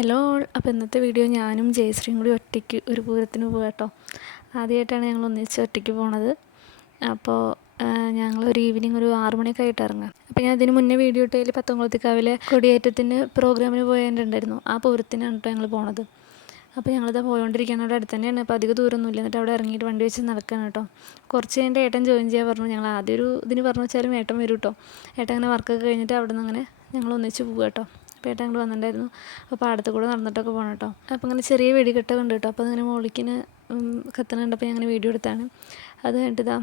Hello അപ്പോൾ ഇന്നത്തെ video ഞാനും ജയശ്രീയും കൂടി ഒറ്റയ്ക്ക് ഒരു പൂരത്തിന് പോകാം കേട്ടോ. ആദ്യമായിട്ടാണ് ഞങ്ങൾ ഒന്നിച്ച് ഒറ്റയ്ക്ക് പോണത്. അപ്പോൾ ഞങ്ങൾ ഒരു ഈവനിങ് ഒരു ആറു മണിയൊക്കെ ആയിട്ട് ഇറങ്ങാം. അപ്പോൾ ഞാൻ ഇതിന് മുന്നേ വീഡിയോ ഇട്ടതിൽ പത്തൊമ്പതിക്കാവിലെ കൊടിയേറ്റത്തിന് പ്രോഗ്രാമിന് പോയതിട്ടുണ്ടായിരുന്നു ആ പൂരത്തിനാണ് കേട്ടോ ഞങ്ങൾ പോണത്. അപ്പോൾ ഞങ്ങളിതാ പോയോണ്ടിരിക്കുകയാണ് അവിടെ അടുത്ത് തന്നെയാണ് അപ്പോൾ അധികം ദൂരമൊന്നുമില്ല. എന്നിട്ട് അവിടെ ഇറങ്ങിയിട്ട് വണ്ടി വെച്ച് നടക്കുകയാണ് കേട്ടോ കുറച്ച് കഴിഞ്ഞിട്ട് ഏട്ടൻ ജോയിൻ ചെയ്യാൻ പറഞ്ഞു. ഞങ്ങൾ ആദ്യം ഒരു ഇതിന് പറഞ്ഞു വെച്ചാലും ഏട്ടൻ വരും കേട്ടോ ഏട്ടൻ അങ്ങനെ വർക്കൊക്കെ കഴിഞ്ഞിട്ട് അവിടെ നിന്ന് അങ്ങനെ ഞങ്ങൾ ഒന്നിച്ച് പോവുക കേട്ടോ അപ്പോൾ ഞങ്ങൾ വന്നിട്ടുണ്ടായിരുന്നു. അപ്പോൾ പാടത്ത് കൂടെ നടന്നിട്ടൊക്കെ പോകണം കേട്ടോ അപ്പോൾ അങ്ങനെ ചെറിയ വെടിക്കെട്ടൊക്കെ ഉണ്ട് കേട്ടോ അപ്പോൾ അതിങ്ങനെ മോളിക്കിന് കത്തണുണ്ടപ്പോൾ ഞാൻ അങ്ങനെ വീഡിയോ എടുത്താണ്. അത് കണ്ടിതാ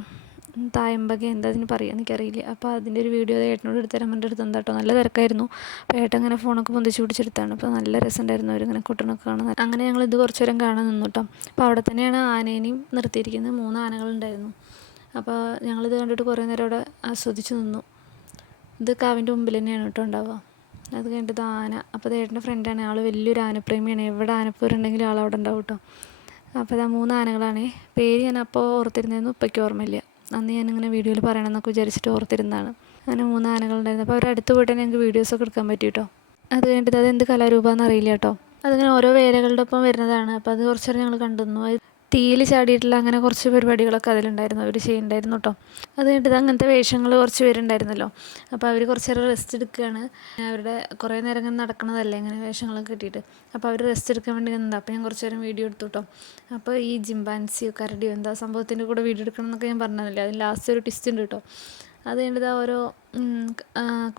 തായമ്പക എന്താ അതിന് പറയുക എനിക്കറിയില്ല. അപ്പോൾ അതിന്റെ ഒരു വീഡിയോ ഏട്ടനോട് എടുത്ത് തരാൻ വേണ്ടി എടുത്തത് കേട്ടോ നല്ല തിരക്കായിരുന്നു. അപ്പോൾ ഏട്ടൻ അങ്ങനെ ഫോണൊക്കെ പൊന്തിച്ച് പിടിച്ചെടുത്താണ്. അപ്പോൾ നല്ല രസമുണ്ടായിരുന്നു അവരിങ്ങനെ കുട്ടനൊക്കെ കാണാൻ. അങ്ങനെ ഞങ്ങൾ ഇത് കുറച്ച് നേരം കാണാൻ നിന്നു കേട്ടോ അപ്പോൾ അവിടെ തന്നെയാണ് ആനേനെയും നിർത്തിയിരിക്കുന്നത്. മൂന്ന് ആനകളുണ്ടായിരുന്നു. അപ്പോൾ ഞങ്ങളിത് കണ്ടിട്ട് കുറേ നേരം അവിടെ ആസ്വദിച്ച് നിന്നു. ഇത് കാവിന്റെ മുമ്പിൽ തന്നെയാണ് കേട്ടോ ഉണ്ടാവുക. അത് കഴിഞ്ഞിട്ട് ആന. അപ്പോൾ ചേട്ടന്റെ ഫ്രണ്ടാണ് ആൾ വലിയൊരു ആനപ്രേമിയാണ്. എവിടെ ആനപ്പൂരുണ്ടെങ്കിലും ആൾ അവിടെ ഉണ്ടാവും കേട്ടോ അപ്പോൾ അതാ മൂന്ന് ആനകളാണ്. പേര് ഞാൻ അപ്പോൾ ഓർത്തിരുന്നതെന്ന് ഉപ്പയ്ക്ക് ഓർമ്മയില്ല. അന്ന് ഞാനിങ്ങനെ വീഡിയോയിൽ പറയണമെന്നൊക്കെ വിചാരിച്ചിട്ട് ഓർത്തിരുന്നതാണ്. അങ്ങനെ മൂന്ന് ആനകളുണ്ടായിരുന്നു അപ്പോൾ അവർ അടുത്ത് പോയിട്ട് ഞങ്ങൾക്ക് വീഡിയോസൊക്കെ എടുക്കാൻ പറ്റി കേട്ടോ അത് കഴിഞ്ഞിട്ട് അത് എന്ത് കലാരൂപമാണെന്ന് അറിയില്ല കേട്ടോ അതിങ്ങനെ ഓരോ വേലകളുടെ ഒപ്പം വരുന്നതാണ്. അപ്പോൾ അത് കുറച്ചേരം ഞങ്ങൾ കണ്ടിരുന്നു. തീയിൽ ചാടിയിട്ടുള്ള അങ്ങനെ കുറച്ച് പരിപാടികളൊക്കെ അതിലുണ്ടായിരുന്നു. അവർ ചെയ്യുന്നുണ്ടായിരുന്നു കേട്ടോ അത് കഴിഞ്ഞിട്ട് അങ്ങനത്തെ വേഷങ്ങൾ കുറച്ച് പേരുണ്ടായിരുന്നല്ലോ. അപ്പോൾ അവർ കുറച്ച് നേരം റെസ്റ്റ് എടുക്കുകയാണ് അവരുടെ കുറേ നേരം ഇങ്ങനെ നടക്കണതല്ലേ ഇങ്ങനെ വേഷങ്ങളൊക്കെ കിട്ടിയിട്ട്. അപ്പോൾ അവർ റെസ്റ്റ് എടുക്കാൻ വേണ്ടി നിന്നത് അപ്പോൾ ഞാൻ കുറച്ച് നേരം വീഡിയോ എടുത്തു കേട്ടോ അപ്പോൾ ഈ ജിംബാൻസിയോ കരടിയോ എന്താ സംഭവത്തിന്റെ കൂടെ വീഡിയോ എടുക്കണം എന്നൊക്കെ ഞാൻ പറഞ്ഞതല്ലേ? അതിന് ലാസ്റ്റ് ഒരു ട്വിസ്റ്റ് ഉണ്ട് കേട്ടോ അത് കഴിഞ്ഞിട്ട് ഓരോ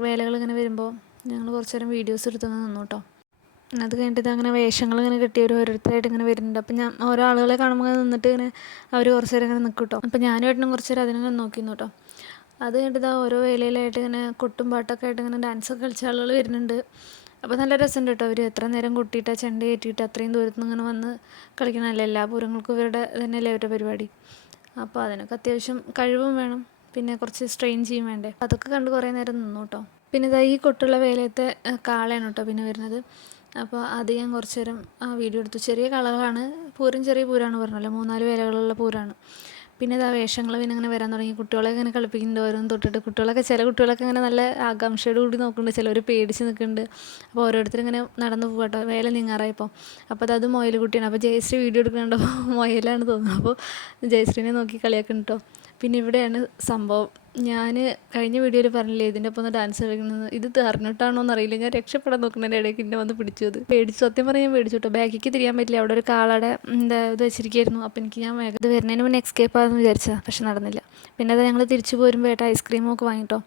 വേലകൾ ഇങ്ങനെ വരുമ്പോൾ ഞങ്ങൾ കുറച്ച് നേരം വീഡിയോസ് എടുത്തു നിന്നു കേട്ടോ അത് കഴിഞ്ഞിട്ട് അങ്ങനെ വേഷങ്ങൾ ഇങ്ങനെ കിട്ടിയവർ ഓരോരുത്തരായിട്ട് ഇങ്ങനെ വരുന്നുണ്ട്. അപ്പം ഞാൻ ഓരോ ആളുകളെ കാണുമ്പോൾ നിന്നിട്ട് ഇങ്ങനെ അവർ കുറച്ച് നേരം ഇങ്ങനെ നിൽക്കും കേട്ടോ അപ്പം ഞാനും ഏട്ടനും കുറച്ച് നേരം അതിനെ നോക്കിയിരുന്നു കേട്ടോ അത് കഴിഞ്ഞിട്ട് ഓരോ വേലയിലായിട്ട് ഇങ്ങനെ കൊട്ടും പാട്ടൊക്കെ ആയിട്ട് ഇങ്ങനെ ഡാൻസൊക്കെ കളിച്ച ആളുകൾ വരുന്നുണ്ട്. അപ്പോൾ നല്ല രസമുണ്ട് കേട്ടോ അവർ എത്ര നേരം കൊട്ടിയിട്ട് ചെണ്ട കയറ്റിയിട്ട് അത്രയും ദൂരത്ത് നിന്ന് ഇങ്ങനെ വന്ന് കളിക്കണമല്ലോ എല്ലാ പൂരങ്ങൾക്കും ഇവരുടെ തന്നെയല്ലേ അവരുടെ പരിപാടി. അപ്പോൾ അതിനൊക്കെ അത്യാവശ്യം കഴിവും വേണം. പിന്നെ കുറച്ച് സ്ട്രെയിൻ ചെയ്യും വേണ്ടേ. അതൊക്കെ കണ്ട് കുറേ നേരം നിന്നു കേട്ടോ പിന്നെ ഇതാ ഈ കൊട്ടുള്ള വേലയത്തെ കാളയാണ് കേട്ടോ പിന്നെ വരുന്നത്. അപ്പോൾ അത് ഞാൻ കുറച്ച് നേരം ആ വീഡിയോ എടുത്തു. ചെറിയ കളകളാണ്. പൂരം ചെറിയ പൂരമാണ് പറഞ്ഞല്ലോ. മൂന്നാൽ വിലകളുള്ള പൂരമാണ് പിന്നെ ഇതാ വേഷങ്ങൾ പിന്നെ അങ്ങനെ വരാൻ തുടങ്ങി. കുട്ടികളെ ഇങ്ങനെ കളിപ്പിക്കുന്നുണ്ട് ഓരോന്ന് തൊട്ടിട്ട്. കുട്ടികളൊക്കെ ചില കുട്ടികളൊക്കെ ഇങ്ങനെ നല്ല ആകാംക്ഷയോട് കൂടി നോക്കുന്നുണ്ട്. ചിലർ പേടിച്ച് നിൽക്കുന്നുണ്ട് അപ്പോൾ ഓരോരുത്തരും ഇങ്ങനെ നടന്നു പോകട്ടോ വേല നീങ്ങാറായപ്പോൾ അപ്പോൾ അത് മൊയൽ കുട്ടിയാണ്. അപ്പോൾ ജയശ്രീ വീഡിയോ എടുക്കുന്നുണ്ടോ. മൊയലാണ് തോന്നുന്നത് അപ്പോൾ ജയശ്രീനെ നോക്കി കളിയാക്കുന്നുണ്ടോ പിന്നെ ഇവിടെയാണ് സംഭവം. ഞാൻ കഴിഞ്ഞ വീഡിയോയിൽ പറഞ്ഞില്ലേ ഇതിന്റെ ഒപ്പം ഡാൻസ് കളിക്കുന്നത്. ഇത് തെറിഞ്ഞിട്ടാണോ എന്നറിയില്ല. ഞാൻ രക്ഷപ്പെടാൻ നോക്കുന്നതിന്റെ ഇടയ്ക്ക് എന്നെ വന്ന് പിടിച്ചു അത്. പേടിച്ചു. സത്യം പറയാൻ പേടിച്ചു കേട്ടോ. ബാക്കിക്ക് തിരിയാൻ പറ്റില്ല. അവിടെ ഒരു കാളയുടെ എന്താ ഇത് വെച്ചിരിക്കുകയായിരുന്നു അപ്പം എനിക്ക് ഞാൻ വേഗം ഇത് വരുന്നതിന് മുന്നേ എക്സ്കേപ്പ് ആണെന്ന് വിചാരിച്ചത്. പക്ഷെ നടന്നില്ല. പിന്നെ അത് ഞങ്ങൾ തിരിച്ചു പോരുമ്പോൾ ഏട്ടാ ഐസ്ക്രീമൊക്കെ വാങ്ങിട്ടോ.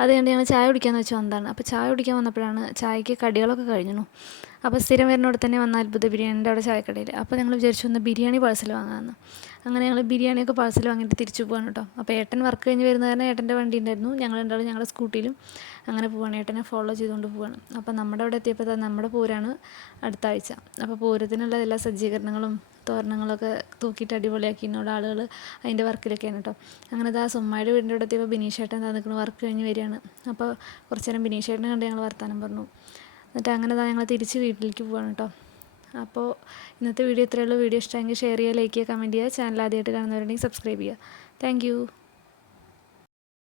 അത് കണ്ട് ഞങ്ങൾ ചായ കുടിക്കാമെന്ന് വെച്ചാൽ വന്നതാണ്. അപ്പോൾ ചായ കുടിക്കാൻ വന്നപ്പോഴാണ് ചായക്ക് കടികളൊക്കെ കഴിഞ്ഞു അപ്പോൾ സ്ഥിരം വരുന്നോട് തന്നെ വന്ന അത്ഭുത ബിരിയാണിന്റെ അവിടെ ചായക്കടയിൽ. അപ്പോൾ ഞങ്ങൾ വിചാരിച്ചു ഒന്ന് ബിരിയാണി പാഴ്സൽ വാങ്ങാമെന്ന്. അങ്ങനെ ഞങ്ങൾ ബിരിയാണിയൊക്കെ പാഴ്സൽ വാങ്ങിയിട്ട് തിരിച്ചു പോകാൻ കേട്ടോ. അപ്പോൾ ഏട്ടൻ വർക്ക് കഴിഞ്ഞ് വരുന്ന കാരണം ഏട്ടന്റെ വണ്ടി ഉണ്ടായിരുന്നു. ഞങ്ങൾ രണ്ടാളും ഞങ്ങളുടെ സ്കൂട്ടിയിലും അങ്ങനെ പോവാണ്. ഏട്ടനെ ഫോളോ ചെയ്തുകൊണ്ട് പോവാണ്. അപ്പോൾ നമ്മുടെ അവിടെ എത്തിയപ്പോൾ നമ്മുടെ പൂരാണ് അടുത്ത ആഴ്ച. അപ്പോൾ പൂരത്തിനുള്ള എല്ലാ സജ്ജീകരണങ്ങളും തോരണങ്ങളൊക്കെ തൂക്കിയിട്ട് അടിപൊളിയാക്കി എന്നോട് ആളുകൾ അതിന്റെ വർക്കിലൊക്കെയാണ് കേട്ടോ. അങ്ങനെ ആ സുമ്മയുടെ വീടിന്റെ അവിടെ എത്തിയപ്പോൾ ബിനീഷേട്ടൻ ഏട്ടൻ നിൽക്കുന്നത് വർക്ക് കഴിഞ്ഞ് വരികയാണ്. അപ്പോൾ കുറച്ച് നേരം ബിനീഷേട്ടനെ കണ്ട് ഞങ്ങൾ വർത്താനം പറഞ്ഞു. എന്നിട്ട് അങ്ങനെ ഞങ്ങൾ തിരിച്ച് വീട്ടിലേക്ക് പോവാണ് കേട്ടോ അപ്പോൾ ഇന്നത്തെ വീഡിയോ ഇത്രയുള്ള വീഡിയോ ഇഷ്ടമെങ്കിൽ ഷെയർ ചെയ്യുക ലൈക്ക് ചെയ്യുക കമന്റ് ചെയ്യുക. ചാനൽ ആദ്യമായിട്ട് കാണുന്നവരുണ്ടെങ്കിൽ സബ്സ്ക്രൈബ് ചെയ്യുക. താങ്ക്